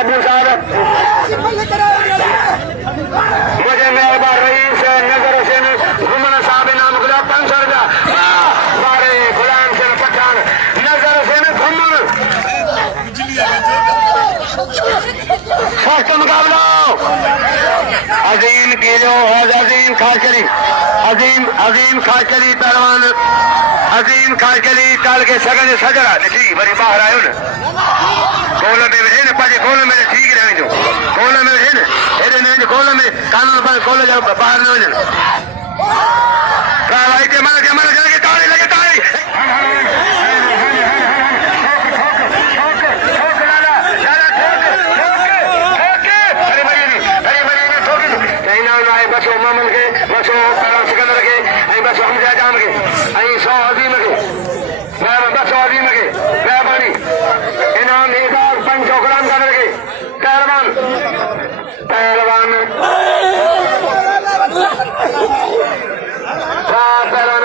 अबू साहब मुझे मेहरबान रईस नजर हुसैन घुमन साहब इनाम गुलाब 500 रुपया हमारे गुलाम सिंह पठान नजर हुसैन घुमन फर्स्ट मुकाबला अजीम की जो अजीम खाचरी अजीम खाचरी पहलवान अजीम खाचरी टाल के सगन सजरा ॾिसी वरी ॿाहिरि आयो न गोल में वेठे न पंहिंजे गोल में ठीक रहंदो गोल में वेठे न हेॾे न गोल में कानून पर गोल जा ॿाहिरि न वञनि भाई के मन के ताड़ी लगे ताड़ी बसो मामल के बसो सिकंदर के बसो हमजा जाम के 100 अजीम के बसो अजीम के मेहरबानी इनाम एजाज पंचो गुलाम कादर के पहलवान पहलवान पहलवान